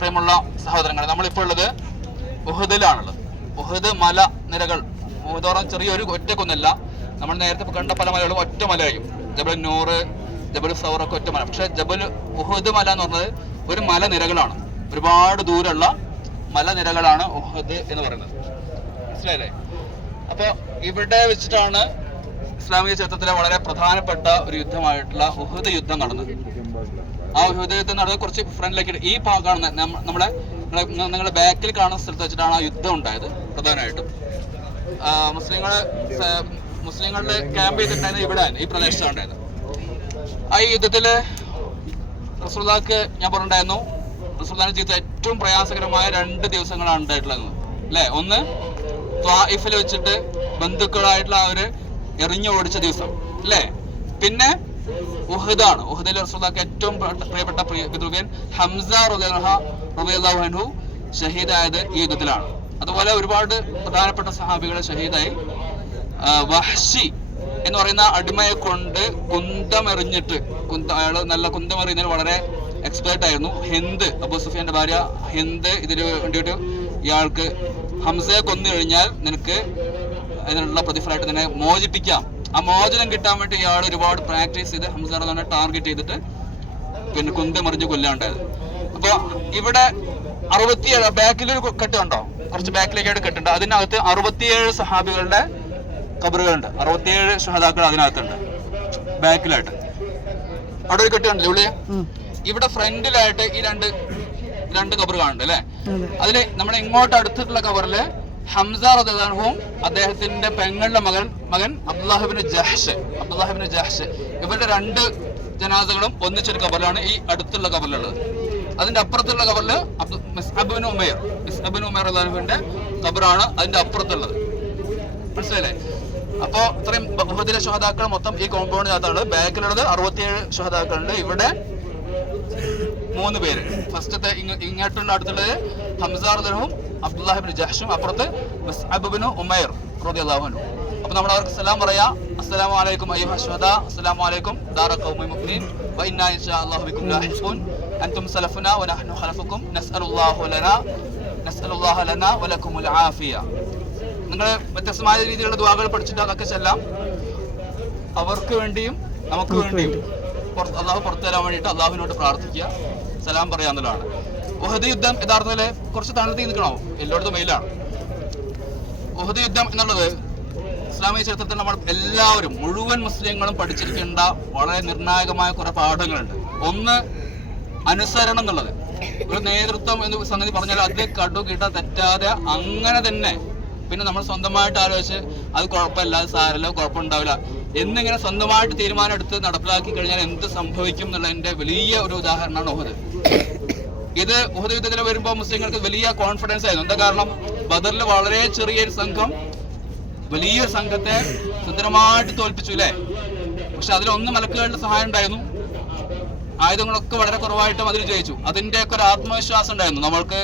പ്രിയമുള്ള സഹോദരങ്ങളെ, നമ്മളിപ്പോൾ ഉള്ളത് ഉഹദിലാണുള്ളത്. ഉഹദ് മല നിരകൾ, ഉഹദ് പറഞ്ഞാൽ ചെറിയൊരു ഒറ്റ കുന്നല്ല. നമ്മൾ നേരത്തെ കണ്ട പല മലകളും ഒറ്റ മലയായും, ജബൽ നൂറ്, ജബൽ സൗറൊക്കെ ഒറ്റ മല. പക്ഷെ ജബൽ ഉഹദ് മല എന്ന് പറഞ്ഞത് ഒരു മലനിരകളാണ്, ഒരുപാട് ദൂരമുള്ള മലനിരകളാണ് ഉഹദ് എന്ന് പറയുന്നത്. മനസ്സിലായില്ലേ? അപ്പൊ ഇവിടെ വെച്ചിട്ടാണ് ഇസ്ലാമിക ചരിത്രത്തിലെ വളരെ പ്രധാനപ്പെട്ട ഒരു യുദ്ധമായിട്ടുള്ള ഉഹദ് യുദ്ധം നടന്നത്. ആ ഉഹദ് യുദ്ധം നടന്നത് കുറച്ച് ഫ്രണ്ടിലേക്ക്, ഈ കാണുന്ന നമ്മുടെ നിങ്ങളുടെ ബാക്കിൽ കാണുന്ന സ്ഥലത്ത് വെച്ചിട്ടാണ് ആ യുദ്ധം ഉണ്ടായത്. പ്രധാനമായിട്ടും മുസ്ലിങ്ങളുടെ ക്യാമ്പ് ചെയ്തിട്ടുണ്ടായത് ഇവിടെ, ഈ പ്രദേശത്താണ് ഉണ്ടായത്. ആ ഈ യുദ്ധത്തില് റസൂലുള്ളാഹിക്ക് ഞാൻ പറഞ്ഞിട്ടുണ്ടായിരുന്നു, റസൂലുള്ളാഹിന്റെ ജീവിതത്തിൽ ഏറ്റവും പ്രയാസകരമായ 2 ദിവസങ്ങളാണ് ഉണ്ടായിട്ടുള്ളത് അല്ലെ. ഒന്ന് ത്വായിഫിൽ വെച്ചിട്ട് ബന്ധുക്കളായിട്ടുള്ള അവര് എറിഞ്ഞു ഓടിച്ച ദിവസം അല്ലേ. പിന്നെ ഉഹദാണ്. ഉഹദിൽ റസൂലുള്ളാഹിക്ക് ഏറ്റവും പ്രിയപ്പെട്ട പിതൃവ്യൻ ഹംസ റളിയല്ലാഹു അൻഹു ഷഹീദായത് ഈ യുദ്ധത്തിലാണ്. അതുപോലെ ഒരുപാട് പ്രധാനപ്പെട്ട സഹാബികളെ ഷഹീദായി. വഹ്ശി എന്ന് പറയുന്ന അടിമയെ കൊണ്ട് കുന്തമെറിഞ്ഞിട്ട്, അയാള് നല്ല കുന്തമെറിയുന്നതിൽ വളരെ എക്സ്പേർട്ട് ആയിരുന്നു. ഹിന്ദ്, അബൂ സുഫിയാന്റെ ഭാര്യ ഹിന്ദ്, ഇതിന് വേണ്ടിയിട്ട് ഇയാൾക്ക് ഹംസയെ കൊന്നു കഴിഞ്ഞാൽ നിനക്ക് അതിനുള്ള പ്രതിഫലമായിട്ട് നിന്നെ മോചിപ്പിക്കാം. ആ മോചനം കിട്ടാൻ വേണ്ടി ഇയാൾ ഒരുപാട് പ്രാക്ടീസ് ചെയ്ത് ഹംസ ടാർഗറ്റ് ചെയ്തിട്ട് പിന്നെ കുന്തമെറിഞ്ഞ് കൊല്ലാണ്ടായത്. അപ്പൊ ഇവിടെ 67 ബാക്കിലൊരു കെട്ട് കണ്ടോ, കുറച്ച് ബാക്കിലേക്കായിട്ട് കെട്ടുണ്ട്. അതിനകത്ത് 67 സഹാബികളുടെ ഖബറുകളുണ്ട്. 67 ഷഹദാക്കൾ അതിനകത്തുണ്ട് ബാക്കിലായിട്ട്. അവിടെ ഒരു കെട്ട് കണ്ടില്ലേ ഉള്ളിൽ? ഇവിടെ ഫ്രണ്ടിലായിട്ട് ഈ രണ്ട് ഖബർ കാണുന്നുണ്ട് അല്ലെ. അതില് നമ്മുടെ ഇങ്ങോട്ട് അടുത്തിട്ടുള്ള ഖബറില് ഹംസ റളിയല്ലാഹു അൻഹുവും അദ്ദേഹത്തിന്റെ പെങ്ങളുടെ മകൻ അബ്ദുല്ലാഹിബ്നു ജഹ്ഷ്, ഇവരുടെ 2 ജനാസകളും ഒന്നിച്ചൊരു ഖബറിലാണ് ഈ അടുത്തുള്ള ഖബറിലുള്ളത്. അതിന്റെ അപ്പുറത്തുള്ള ഖബറില് മിസ്അബ് ഇബ്നു ഉമൈർ റളിയല്ലാഹു അൻഹുവിന്റെ ഖബറാണ് അതിന്റെ അപ്പുറത്തുള്ളത്. മനസ്സിലായില്ലേ? അപ്പോ ഇത്രയും ഉഹദിലെ ശുഹദാക്കൾ മൊത്തം ഈ കോമ്പൗണ്ടിനകത്താണ്. ബാക്കിലുള്ളത് 67 ശുഹദാക്കളുണ്ട്. ഇവിടെ 3 പേര്. ഫസ്റ്റത്തെ ഇങ്ങോട്ടുള്ള അടുത്തുള്ളത് ഹംസ റളിയല്ലാഹു അബ്ദുല്ലാഹിബ്നു ജഹ്ഷും, അപ്പുറത്ത് മിസ്അബ് ഇബ്നു ഉമൈർ റളിയല്ലാഹു അൻഹു. അപ്പൊ നമ്മൾ അവർക്ക് സലാം പറയാ. അസ്സലാമു അലൈക്കും അയ്യുഹ ശുഹദാ, അസ്സലാമു അലൈക്കും ദാറ ഖൗമി മുഅ്മിനീൻ വ ഇന്നാ ഇൻഷാ അല്ലാഹു ബിക്കും ലാഹിഖൂൻ അൻതും സലഫുനാ വ നഹ്നു ഖലഫുക്കും നസ്അലുല്ലാഹ ലനാ വ ലക്കുമുൽ ആഫിയ. നിങ്ങൾ വ്യത്യസ്തമായ രീതിയിലുള്ള ദുആകൾ പഠിച്ചിട്ട് അതൊക്കെ ചെല്ലാം. അവർക്ക് വേണ്ടിയും നമുക്ക് വേണ്ടിയും അള്ളാഹു പുറത്തു തരാൻ വേണ്ടിയിട്ട് അള്ളാഹുവിനോട് പ്രാർത്ഥിക്കുക, സലാം പറയാന്നുള്ളതാണ്. ഉഹദ് യുദ്ധം യഥാർത്ഥത്തിൽ കുറച്ച് തണുത്തി നിൽക്കണോ, എല്ലായിടത്തും വെയിലാണ്. ഉഹദ് യുദ്ധം എന്നുള്ളത് ഇസ്ലാമിക ചരിത്രത്തിൽ നമ്മൾ എല്ലാവരും മുഴുവൻ മുസ്ലിങ്ങളും പഠിച്ചിരിക്കേണ്ട വളരെ നിർണായകമായ കുറെ പാഠങ്ങളുണ്ട്. ഒന്ന്, അനുസരണം എന്നുള്ളത്. ഒരു നേതൃത്വം എന്ന് സംഗതി പറഞ്ഞാൽ അത് കടുകിട തെറ്റാതെ അങ്ങനെ തന്നെ, പിന്നെ നമ്മൾ സ്വന്തമായിട്ട് ആലോചിച്ച് അത് കുഴപ്പമില്ല, അത് സാരല്ല, കുഴപ്പമുണ്ടാവില്ല എന്നിങ്ങനെ സ്വന്തമായിട്ട് തീരുമാനം എടുത്ത് നടപ്പിലാക്കി കഴിഞ്ഞാൽ എന്ത് സംഭവിക്കും എന്നുള്ളതിന്റെ വലിയ ഒരു ഉദാഹരണമാണ് ഉഹദ്. ഇത് ഉഹദ് യുദ്ധത്തിൽ വരുമ്പോൾ മുസ്ലിങ്ങൾക്ക് വലിയ കോൺഫിഡൻസ് ആയിരുന്നു. എന്താ കാരണം? ബദറിൽ വളരെ ചെറിയൊരു സംഘം വലിയൊരു സംഘത്തെ സുന്ദരമായിട്ട് തോൽപ്പിച്ചു അല്ലേ. പക്ഷെ അതിലൊന്നും മലക്കുകളുടെ സഹായം ഉണ്ടായിരുന്നു. ആയുധങ്ങളൊക്കെ വളരെ കുറവായിട്ടും അതിൽ ജയിച്ചു. അതിന്റെയൊക്കെ ഒരു ആത്മവിശ്വാസം ഉണ്ടായിരുന്നു. നമ്മൾക്ക്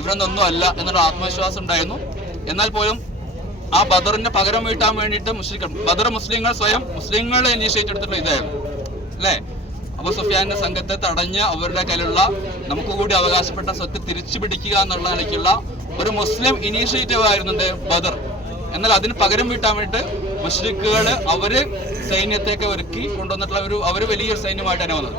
ഇവരൊന്നും അല്ല എന്നുള്ള ആത്മവിശ്വാസം ഉണ്ടായിരുന്നു. എന്നാൽ പോലും ആ ബദറിന് പകരം വീട്ടാൻ വേണ്ടിയിട്ട് ബദർ മുസ്ലിങ്ങൾ സ്വയം മുസ്ലിങ്ങളെ ഇനീഷ്യേറ്റ് എടുത്തിട്ടുള്ള ഇതായിരുന്നു അല്ലേ. അബൂ സുഫിയാന്റെ സംഘത്തെ തടഞ്ഞ് അവരുടെ കയ്യിലുള്ള നമുക്ക് കൂടി അവകാശപ്പെട്ട സ്വത്ത് തിരിച്ചു പിടിക്കുക എന്നുള്ള നിലയ്ക്കുള്ള ഒരു മുസ്ലിം ഇനീഷ്യേറ്റീവ് ആയിരുന്നുണ്ട് ബദർ. എന്നാൽ അതിന് പകരം വീട്ടാൻ വേണ്ടിയിട്ട് മുശ്രിക്കുകള് അവര് സൈന്യത്തെയൊക്കെ ഒരുക്കി കൊണ്ടുവന്നിട്ടുള്ള അവര് വലിയൊരു സൈന്യമായിട്ടാണ് വന്നത്.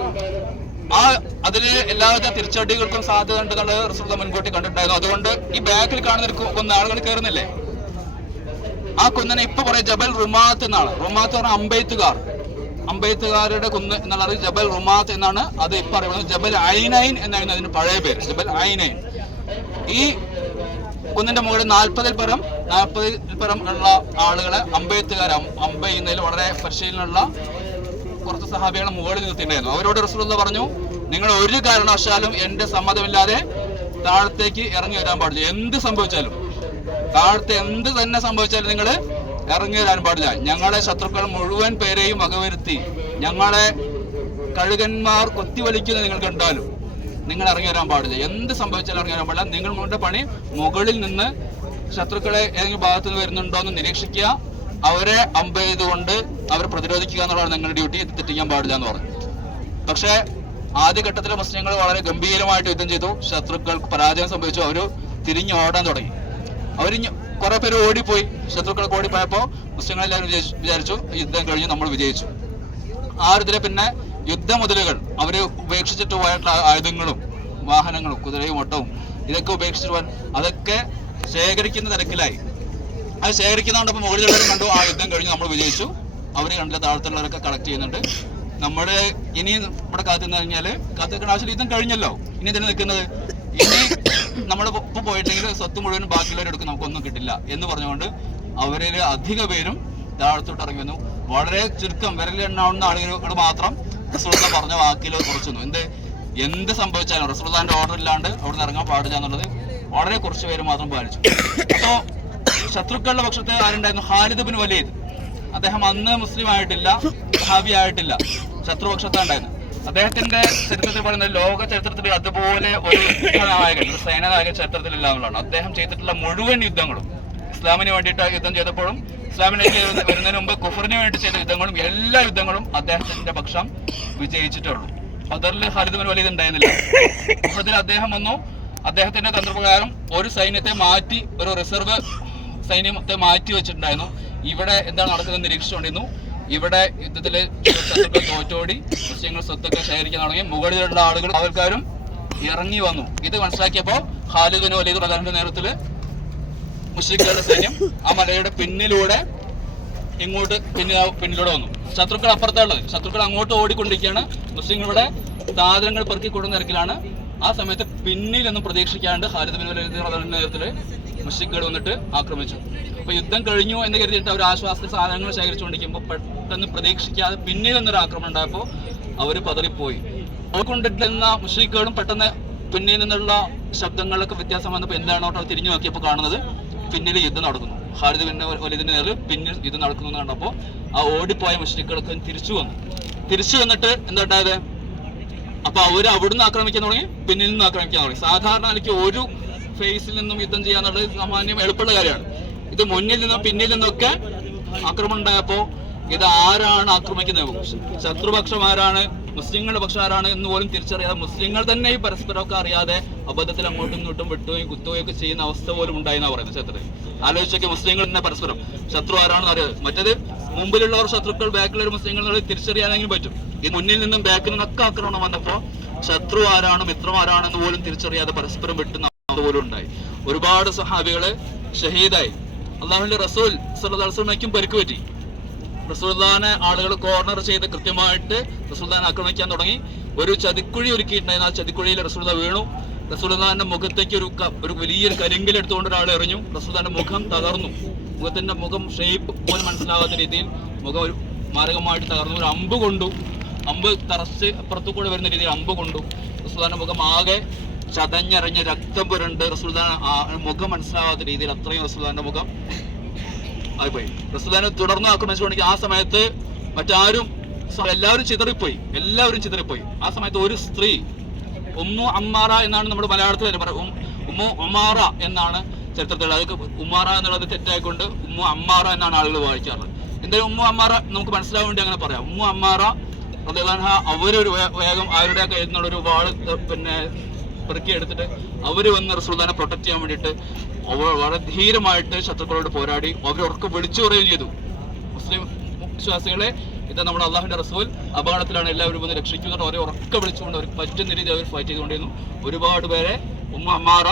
അതില് എല്ലാവിധ തിരിച്ചടികൾക്കും സാധ്യത ഉണ്ടെന്നുള്ള റസൂലുള്ളാഹി മുൻകൂട്ടി കണ്ടിട്ടുണ്ടായിരുന്നു. അതുകൊണ്ട് ഈ ബാക്കിൽ കാണുന്ന ആളുകൾ കയറുന്നില്ലേ, ആ കുന്നിനെ ഇപ്പൊ പറയാം ജബൽ റുമാത്ത് എന്നാണ്. റുമാത്ത് പറഞ്ഞാൽ അമ്പെയ്ത്തുകാരുടെ കുന്ന് എന്നുള്ളത് ജബൽ റുമാത്ത് എന്നാണ്. അത് ഇപ്പൊ അറിയുന്നത് ജബൽ ഐനൈൻ എന്നായിരുന്നു അതിന് പഴയ പേര്, ജബൽ ഐനൈൻ. ഈ കുന്നിന്റെ മുകളിൽ 40-ൽ പരം ഉള്ള ആളുകളെ അമ്പ ചെയ്യുന്നതിൽ വളരെ പരിശീലനമുള്ള കുറച്ച് സഹാബികളെ മുകളിൽ നിർത്തിയിട്ടുണ്ടായിരുന്നു. അവരോട് റസൂലുള്ളാഹി പറഞ്ഞു, നിങ്ങൾ ഒരു കാരണവശാലും എന്റെ സമ്മതമില്ലാതെ താഴത്തേക്ക് ഇറങ്ങി വരാൻ പാടില്ല. എന്ത് സംഭവിച്ചാലും, താഴത്തെ എന്ത് തന്നെ സംഭവിച്ചാലും നിങ്ങൾ ഇറങ്ങി വരാൻ പാടില്ല. ഞങ്ങളെ ശത്രുക്കൾ മുഴുവൻ പേരെയും വകവരുത്തി ഞങ്ങളെ കഴുകന്മാർ കൊത്തിവലിക്കുന്നത് നിങ്ങൾ കണ്ടാലും നിങ്ങൾ ഇറങ്ങി വരാൻ പാടില്ല. എന്ത് സംഭവിച്ചാലും ഇറങ്ങി വരാൻ പാടില്ല. നിങ്ങളുടെ പണി മുകളിൽ നിന്ന് ശത്രുക്കളെ ഏതെങ്കിലും ഭാഗത്ത് നിന്ന് വരുന്നുണ്ടോ എന്ന് നിരീക്ഷിക്കുക, അവരെ അമ്പ് ചെയ്തുകൊണ്ട് അവരെ പ്രതിരോധിക്കുക എന്നുള്ളതാണ് നിങ്ങളുടെ ഡ്യൂട്ടി. ഇത് തെറ്റിക്കാൻ പാടില്ല എന്ന് പറഞ്ഞു. പക്ഷേ ആദ്യഘട്ടത്തിലെ മുസ്ലിങ്ങൾ വളരെ ഗംഭീരമായിട്ട് യുദ്ധം ചെയ്തു. ശത്രുക്കൾക്ക് പരാജയം സംഭവിച്ചു. അവർ തിരിഞ്ഞു ഓടാൻ തുടങ്ങി. അവർ കുറെ പേര് ഓടിപ്പോയി. ശത്രുക്കൾക്ക് ഓടിപ്പോയപ്പോൾ മുസ്ലിങ്ങളെല്ലാവരും വിചാരിച്ചു യുദ്ധം കഴിഞ്ഞ് നമ്മൾ വിജയിച്ചു. ആ ഒരു ഇതിലെ പിന്നെ യുദ്ധമുതലുകൾ അവർ ഉപേക്ഷിച്ചിട്ട് പോയിട്ടുള്ള ആയുധങ്ങളും വാഹനങ്ങളും കുതിരയും ഒട്ടവും ഇതൊക്കെ ഉപേക്ഷിച്ചിട്ട് പോകാൻ അതൊക്കെ ശേഖരിക്കുന്ന തിരക്കിലായി. അത് ശേഖരിക്കുന്നതുകൊണ്ടപ്പോൾ മുകളിലുള്ളവരും കണ്ടു ആ യുദ്ധം കഴിഞ്ഞ് നമ്മൾ വിജയിച്ചു. അവർ കണ്ടില്ല, താഴത്തുള്ളവരൊക്കെ കളക്ട് ചെയ്യുന്നുണ്ട്. നമ്മുടെ ഇനി ഇവിടെ കാത്തുനിന്ന് കഴിഞ്ഞാൽ കാത്തിരിക്കുന്ന ആവശ്യം യുദ്ധം കഴിഞ്ഞല്ലോ, ഇനി ഇതിന് നിൽക്കുന്നത് ഇനി നമ്മൾ ഇപ്പം പോയിട്ടെങ്കിൽ സ്വത്ത് മുഴുവൻ ബാക്കിയുള്ളവരെടുക്കും, നമുക്കൊന്നും കിട്ടില്ല എന്ന് പറഞ്ഞുകൊണ്ട് അവരിൽ അധിക പേരും താഴത്തോട്ട് ഇറങ്ങി വന്നു. വളരെ ചുരുക്കം വിരലെണ്ണാവുന്ന ആളുകൾ മാത്രം റസൂലുള്ളാഹി പറഞ്ഞ വാക്കിൽ കുറച്ചു വന്നു. എന്ത് സംഭവിച്ചാലും റസൂലുള്ളാഹിന്റെ ഓർഡർ ഇല്ലാണ്ട് അവിടെ നിന്ന് ഇറങ്ങാൻ പാടില്ല എന്നുള്ളത് വളരെ കുറച്ച് പേര് മാത്രം പാലിച്ചു. അപ്പോൾ ശത്രുക്കളുടെ പക്ഷത്ത് ആരുണ്ടായിരുന്നു? Khalid bin Waleed. അദ്ദേഹം അന്ന് മുസ്ലിം ആയിട്ടില്ല, സഹാബി ആയിട്ടില്ല, ശത്രുപക്ഷത്താണ്ടായിരുന്നു. അദ്ദേഹത്തിന്റെ ചരിത്രത്തിൽ പറയുന്നത് ലോക ചരിത്രത്തിൽ അതുപോലെ ഒരു യുദ്ധനായകൻ, ഒരു സേനാനായകൻ ചരിത്രത്തിലില്ല എന്നുള്ളതാണ്. അദ്ദേഹം ചെയ്തിട്ടുള്ള മുഴുവൻ യുദ്ധങ്ങളും ഇസ്ലാമിന് വേണ്ടിയിട്ട് യുദ്ധം ചെയ്തപ്പോഴും ഇസ്ലാമിലേക്ക് വരുന്നതിന് മുമ്പ് കുഫറിന് വേണ്ടി ചെയ്ത യുദ്ധങ്ങളും എല്ലാ യുദ്ധങ്ങളും അദ്ദേഹത്തിന്റെ പക്ഷം വിജയിച്ചിട്ടുള്ളൂ. ബദറിൽ ഖാലിദ് ബിൻ വലീദ് ഉണ്ടായിരുന്നില്ല. ഉഹദിൽ അദ്ദേഹം വന്നു. അദ്ദേഹത്തിന്റെ തന്ത്രപ്രകാരം ഒരു സൈന്യത്തെ മാറ്റി, ഒരു റിസർവ് സൈന്യത്തെ മാറ്റി വെച്ചിട്ടുണ്ടായിരുന്നു. ഇവിടെ എന്താണ് നടക്കുന്നത് നിരീക്ഷിച്ചുകൊണ്ടിരുന്നു. ഇവിടെ യുദ്ധത്തില് ശത്രുക്കൾ തോറ്റോടി മുസ്ലിങ്ങൾ സ്വത്തൊക്കെ ശേഖരിക്കാൻ തുടങ്ങി. മുകളിലുള്ള ആളുകൾ ആൾക്കാരും ഇറങ്ങി വന്നു. ഇത് മനസ്സിലാക്കിയപ്പോൾ ഖാലിദ് ബിൻ വലീദ് റളിയല്ലാഹുവിന്റെ നേതൃത്വത്തിൽ മുശ്രിക്കുകളുടെ സൈന്യം ആ മലയുടെ പിന്നിലൂടെ ഇങ്ങോട്ട് പിന്നിലൂടെ വന്നു. ശത്രുക്കൾ അപ്പുറത്തുള്ളത്, ശത്രുക്കൾ അങ്ങോട്ട് ഓടിക്കൊണ്ടിരിക്കുകയാണ്. മുസ്ലിങ്ങളുടെ സാധനങ്ങൾ പെറുക്കി കൊടുക്കുന്ന തിരക്കിലാണ്. ആ സമയത്ത് പിന്നിൽ നിന്നും പ്രതീക്ഷിക്കാണ്ട് ഖാലിദ് ബിൻ വലീദ് റളിയല്ലാഹുവിന്റെ നേതൃത്വത്തിൽ മുശ്രിക്കുകൾ വന്നിട്ട് ആക്രമിച്ചു. അപ്പൊ യുദ്ധം കഴിഞ്ഞു എന്ന് കരുതിയിട്ട് അവർ ആശ്വാസ സാധനങ്ങൾ ശേഖരിച്ചുകൊണ്ടിരിക്കുമ്പോൾ പെട്ടെന്ന് പ്രതീക്ഷിക്കാതെ പിന്നിൽ നിന്നൊരു ആക്രമണം ഉണ്ടായപ്പോൾ അവർ പതറിപ്പോയി. കൊണ്ടിട്ടുന്ന മുശ്രിക്കുകളും പെട്ടെന്ന് പിന്നിൽ നിന്നുള്ള ശബ്ദങ്ങളിലൊക്കെ വ്യത്യാസം വന്നപ്പോൾ എന്താണോ തിരിഞ്ഞു നോക്കിയപ്പോൾ കാണുന്നത് പിന്നിൽ യുദ്ധം നടക്കുന്നു. ഖാലിദ് ബിൻ വലീദിന്റെ നേരിൽ പിന്നിൽ യുദ്ധം നടക്കുന്നു എന്ന് കണ്ടപ്പോൾ ആ ഓടിപ്പോയ മുശ്രിക്കുകളൊക്കെ തിരിച്ചു വന്നിട്ട് എന്താണ്ടായത്? അപ്പൊ അവര് അവിടുന്ന് ആക്രമിക്കാൻ തുടങ്ങി, പിന്നിൽ നിന്ന് ആക്രമിക്കാൻ തുടങ്ങി. സാധാരണ എനിക്ക് ഒരു ഫേസിൽ നിന്നും യുദ്ധം ചെയ്യാന്നുള്ളത് സാമാന്യം എളുപ്പമുള്ള കാര്യമാണ്. ഇത് മുന്നിൽ നിന്നും പിന്നിൽ നിന്നൊക്കെ ആക്രമണം ഉണ്ടായപ്പോ ഇത് ആരാണ് ആക്രമിക്കുന്നത്, ശത്രുപക്ഷം ആരാണ്, മുസ്ലിങ്ങളുടെ പക്ഷം ആരാണ് എന്ന് പോലും തിരിച്ചറിയാതെ മുസ്ലിങ്ങൾ തന്നെ ഈ പരസ്പരമൊക്കെ അറിയാതെ അബദ്ധത്തിൽ അങ്ങോട്ടും ഇങ്ങോട്ടും വെട്ടുകയും കുത്തുകയും ഒക്കെ ചെയ്യുന്ന അവസ്ഥ പോലും ഉണ്ടായെന്നാ പറയുന്നത്. ശത്രു ആലോചിച്ചൊക്കെ മുസ്ലിങ്ങൾ തന്നെ പരസ്പരം ശത്രു ആരാണെന്ന് അറിയാതെ. മറ്റേത് മുമ്പിലുള്ളവർ ശത്രുക്കൾ, ബാക്കിലുള്ള മുസ്ലിങ്ങൾ എന്നുള്ളത് തിരിച്ചറിയാനെങ്കിലും പറ്റും. ഈ മുന്നിൽ നിന്നും ബാക്കിൽ നിന്നൊക്കെ ആക്രമണം വന്നപ്പോൾ ശത്രു ആരാണ് മിത്രം ആരാണെന്ന് പോലും തിരിച്ചറിയാതെ പരസ്പരം വെട്ടുന്ന പോലും ഉണ്ടായി. ഒരുപാട് സഹാബികള് ഷഹീദായി. അള്ളാഹുവിന്റെ റസൂൽ സ്വല്ലല്ലാഹു അലൈഹി വസല്ലമയ്ക്കും പരിക്ക് പറ്റി. റസൂലുള്ളാഹിനെ ആളുകൾ കോർണർ ചെയ്ത് കൃത്യമായിട്ട് റസൂലുള്ളാഹിനെ ആക്രമിക്കാൻ തുടങ്ങി. ഒരു ചതിക്കുഴി ഒരുക്കിയിട്ടുണ്ടായിരുന്നു. ആ ചതിക്കുഴിയിൽ റസൂലുള്ളാഹി വീണു. റസൂലുള്ളാഹിന്റെ മുഖത്തേക്ക് ഒരു വലിയൊരു കരിങ്കലെടുത്തുകൊണ്ട് ഒരാൾ എറിഞ്ഞു. റസൂലുള്ളാഹിന്റെ മുഖം തകർന്നു. മുഖം ഷേപ്പ് പോലും മനസ്സിലാവാത്ത രീതിയിൽ മുഖം ഒരു മാരകമായിട്ട് തകർന്നു. ഒരു അമ്പ് കൊണ്ടു, അമ്പ് തറച്ച് അപ്പുറത്തു കൂടെ വരുന്ന രീതിയിൽ അമ്പ് കൊണ്ടു. റസൂലുള്ളാഹിന്റെ മുഖം ആകെ ചതഞ്ഞറിഞ്ഞ് രക്തം പുരണ്ട് റസൂലുള്ളാഹിന്റെ മുഖം മനസ്സിലാവാത്ത രീതിയിൽ അത്രയും റസൂലുള്ളാഹിന്റെ മുഖം ആയിപ്പോയി. റസൂലുള്ളാഹിനെ തുടർന്ന് ആക്രമിച്ചുകൊണ്ടെങ്കിൽ ആ സമയത്ത് മറ്റാരും, എല്ലാവരും ചിതറിപ്പോയി. ആ സമയത്ത് ഒരു സ്ത്രീ, ഉമ്മു അമ്മാറ എന്നാണ് നമ്മുടെ മലയാളത്തിൽ തന്നെ പറയും. ഉമ്മു ഉമാറ എന്നാണ് ചരിത്രത്തിൽ. അതൊക്കെ ഉമ്മാറ എന്നുള്ളത് തെറ്റായിക്കൊണ്ട് ഉമ്മു അമ്മാറ എന്നാണ് ആളുകൾ വായിക്കാറുള്ളത്. എന്തായാലും ഉമ്മു അമ്മാറ നമുക്ക് മനസ്സിലാവാൻ വേണ്ടി അങ്ങനെ പറയാം. ഉമ്മു അമ്മാറ റളിയല്ലാഹു അൻഹ അവരൊരു വേഗം അവരുടെ കയ്യിൽ നിന്നുള്ളൊരു വാള് പെറുക്കി എടുത്തിട്ട് അവര് വന്ന് റസൂലുള്ളാഹിനെ പ്രൊട്ടക്ട് ചെയ്യാൻ വേണ്ടിയിട്ട് വളരെ ധീരമായിട്ട് ശത്രുക്കളോട് പോരാടി. അവരൊക്കെ വിളിച്ചു പറയുകയും ചെയ്തു, മുസ്ലിം വിശ്വാസികളെ, ഇത് നമ്മുടെ അള്ളാഹുവിന്റെ റസൂൽ അപകടത്തിലാണ്, എല്ലാവരും വന്ന് രക്ഷിക്കുന്നത്. അവരെ ഉറക്കെ വിളിച്ചുകൊണ്ട് അവർക്ക് പറ്റുന്ന രീതി അവർ ഫൈറ്റ് ചെയ്തുകൊണ്ടിരുന്നു. ഒരുപാട് പേരെ ഉമ്മ അമ്മാറ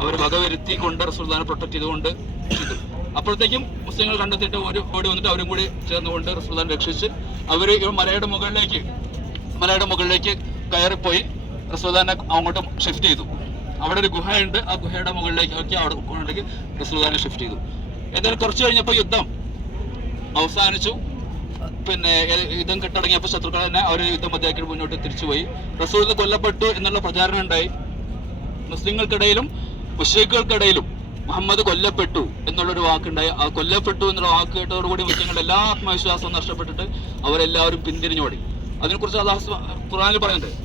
അവർ വകവരുത്തിക്കൊണ്ട് റസൂലുള്ളാഹിനെ പ്രൊട്ടക്ട് ചെയ്തുകൊണ്ട് ചെയ്തു. അപ്പോഴത്തേക്കും മുസ്ലിങ്ങൾ കണ്ടെത്തിയിട്ട് ഓടി വന്നിട്ട് അവരും കൂടി ചേർന്നുകൊണ്ട് റസൂലുള്ളാഹിനെ രക്ഷിച്ച് അവർ മലയുടെ മുകളിലേക്ക് കയറിപ്പോയി റസൂലുള്ളാഹിനെ അങ്ങോട്ട് ഷിഫ്റ്റ് ചെയ്തു. അവിടെ ഒരു ഗുഹയുണ്ട്, ആ ഗുഹയുടെ മുകളിലേക്ക് അവിടെ റസൂലുള്ളാഹിനെ ഷിഫ്റ്റ് ചെയ്തു. എന്തായാലും കുറച്ച് കഴിഞ്ഞപ്പോൾ യുദ്ധം അവസാനിച്ചു. യുദ്ധം കെട്ടടങ്ങിയപ്പോൾ ശത്രുക്കൾ തന്നെ അവർ യുദ്ധം മധ്യമാക്കി മുന്നോട്ട് തിരിച്ചുപോയി. റസൂൽ കൊല്ലപ്പെട്ടു എന്നുള്ള പ്രചാരണം ഉണ്ടായി. മുസ്ലിങ്ങൾക്കിടയിലും മുശ്രിക്കുകൾക്കിടയിലും മുഹമ്മദ് കൊല്ലപ്പെട്ടു എന്നുള്ളൊരു വാക്കുണ്ടായി. ആ കൊല്ലപ്പെട്ടു എന്നുള്ള വാക്ക് കേട്ടതോടുകൂടി മുസ്ലിങ്ങളുടെ എല്ലാ ആത്മവിശ്വാസവും നഷ്ടപ്പെട്ടിട്ട് അവരെല്ലാവരും പിന്തിരിഞ്ഞോടി. അതിനെക്കുറിച്ച് അല്ലാഹു ഖുർആനിൽ പറയുന്നുണ്ട്,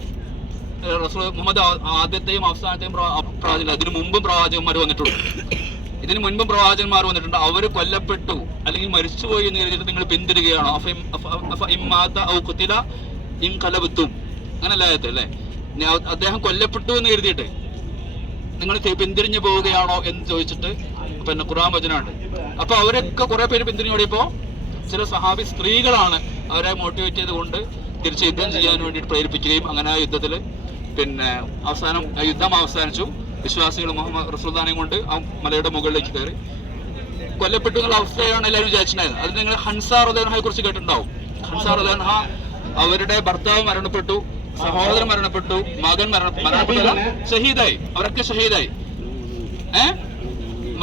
റസൂൽ മുഹമ്മദ് ആദ്യത്തെയും അവസാനത്തെയും പ്രവാചകൻ, ഇതിനു മുമ്പും പ്രവാചകന്മാർ വന്നിട്ടുണ്ട്, ഇതിനു മുൻപും പ്രവാചകന്മാർ വന്നിട്ടുണ്ട്. അവർ കൊല്ലപ്പെട്ടു അല്ലെങ്കിൽ മരിച്ചുപോയി എന്ന് കരുതിയിട്ട് നിങ്ങൾ പിന്തിരികയാണോ? അങ്ങനല്ല ആയത്ത് അല്ലേ? അദ്ദേഹം കൊല്ലപ്പെട്ടു എന്ന് എഴുതിയിട്ട് നിങ്ങൾ പിന്തിരിഞ്ഞു പോവുകയാണോ എന്ന് ചോദിച്ചിട്ട് പിന്നെ ഖുർആൻ വചനമുണ്ട്. അപ്പൊ അവരൊക്കെ കുറെ പേര് പിന്തിരിഞ്ഞോടിയപ്പോ ചില സഹാബി സ്ത്രീകളാണ് അവരെ മോട്ടിവേറ്റ് ചെയ്തുകൊണ്ട് തിരിച്ച് യുദ്ധം ചെയ്യാൻ വേണ്ടിയിട്ട് പ്രേരിപ്പിക്കുകയും അങ്ങനെ ആ യുദ്ധത്തിൽ പിന്നെ യുദ്ധം അവസാനിച്ചു. വിശ്വാസികൾ മുഹമ്മദ് റസൂലുള്ളാഹിനെ കൊണ്ട് ആ മലയുടെ മുകളിലേക്ക് കയറി കൊല്ലപ്പെട്ടു എന്നുള്ള അവസ്ഥയാണ് എല്ലാവരും വിചാരിച്ചിട്ടുണ്ടായിരുന്നത്. അത് നിങ്ങൾ ഹൻസാർ റളിയല്ലാഹുവിനെ കുറിച്ച് കേട്ടിട്ടുണ്ടാവും. ഹൻസാർ റളിയല്ലാഹു അവരുടെ ഭർത്താവ് മരണപ്പെട്ടു, സഹോദരൻ മരണപ്പെട്ടു, മകൻ മരണപ്പെട്ടല്ല, ഷഹീദായി. അവരൊക്കെ ഷഹീദായി.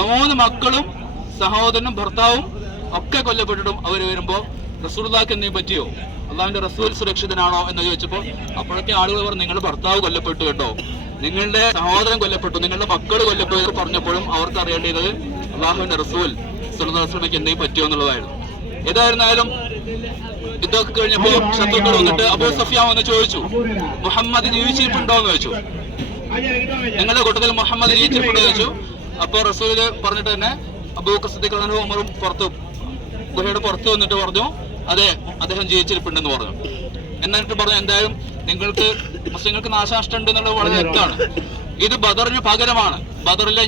3 മക്കളും സഹോദരനും ഭർത്താവും ഒക്കെ കൊല്ലപ്പെട്ടിട്ടും അവർ വരുമ്പോ റസൂലുള്ളാഹിക്ക് എന്തെങ്കിലും പറ്റിയോ, അള്ളാഹുവിന്റെ റസൂൽ സുരക്ഷിതനാണോ എന്ന് ചോദിച്ചപ്പോൾ അപ്പോഴൊക്കെ ആളുകൾ പറഞ്ഞു നിങ്ങളുടെ ഭർത്താവ് കൊല്ലപ്പെട്ടു കേട്ടോ, നിങ്ങളുടെ സഹോദരൻ കൊല്ലപ്പെട്ടു, നിങ്ങളുടെ മക്കൾ കൊല്ലപ്പെട്ടു പറഞ്ഞപ്പോഴും അവർക്ക് അറിയേണ്ടത് അള്ളാഹുവിന്റെ റസൂൽ സ്വല്ലല്ലാഹു അലൈഹി വസല്ലമയ്ക്ക് എന്തെങ്കിലും പറ്റിയോ എന്നുള്ളതായിരുന്നു. ഏതായിരുന്നാലും ഇതൊക്കെ കഴിഞ്ഞപ്പോ ശത്രുക്കൾ വന്നിട്ട് അബൂ സഫിയാൻ വന്ന് ചോദിച്ചു, മുഹമ്മദ് ജീവിച്ചിട്ടുണ്ടോ എന്ന് ചോദിച്ചു. നിങ്ങളുടെ കൂട്ടത്തിൽ മുഹമ്മദ് ജീവിച്ചിട്ടുണ്ടോ എന്ന് ചോദിച്ചു. അപ്പൊ റസൂല് പറഞ്ഞിട്ട് തന്നെ അബൂബക്കർ സിദ്ദീഖ് റളിയല്ലാഹു അൻഹു ഉമറും ഗുഹയുടെ പുറത്ത് വന്നിട്ട് പറഞ്ഞു അതെ അദ്ദേഹം ജീവിച്ചിരിപ്പുണ്ടെന്ന് പറഞ്ഞു. എന്നിട്ട് പറഞ്ഞു എന്തായാലും നിങ്ങൾക്ക് മുസ്ലിങ്ങൾക്ക് നാശനഷ്ടം ഉണ്ട് എന്നുള്ളത് വളരെ വ്യക്തമാണ്. ഇത് ബദറിന് പകരമാണ്. ബദറിലെ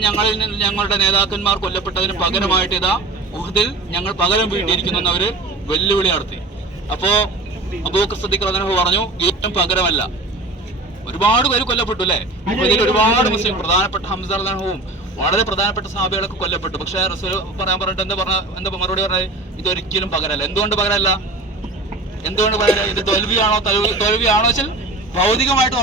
ഞങ്ങളുടെ നേതാക്കന്മാർ കൊല്ലപ്പെട്ടതിന് പകരമായിട്ട് ഇതാ ഉഹദിൽ ഞങ്ങൾ പകരം വീട്ടിയിരിക്കുന്നു എന്നവര് വെല്ലുവിളി നടത്തി. അപ്പോ അബൂബക്കർ സിദ്ദീഖ് റളിയല്ലാഹു അൻഹു പറഞ്ഞു ഏറ്റവും പകരമല്ല, ഒരുപാട് പേര് കൊല്ലപ്പെട്ടു അല്ലെ? ഇതിൽ ഒരുപാട് മുസ്ലിം പ്രധാനപ്പെട്ട ഹംസ റളിയല്ലാഹു അൻഹുവും വളരെ പ്രധാനപ്പെട്ട സഹാബികളൊക്കെ കൊല്ലപ്പെട്ടു. പക്ഷെ റസൂൽ പറഞ്ഞിട്ട് എന്താ മറുപടി പറഞ്ഞത്? ഇതൊരിക്കലും പകരമല്ല. എന്തുകൊണ്ട് പകരമല്ല? ഇത് തോൽവിയാണോ വെച്ചാൽ ഭൗതികമായിട്ട്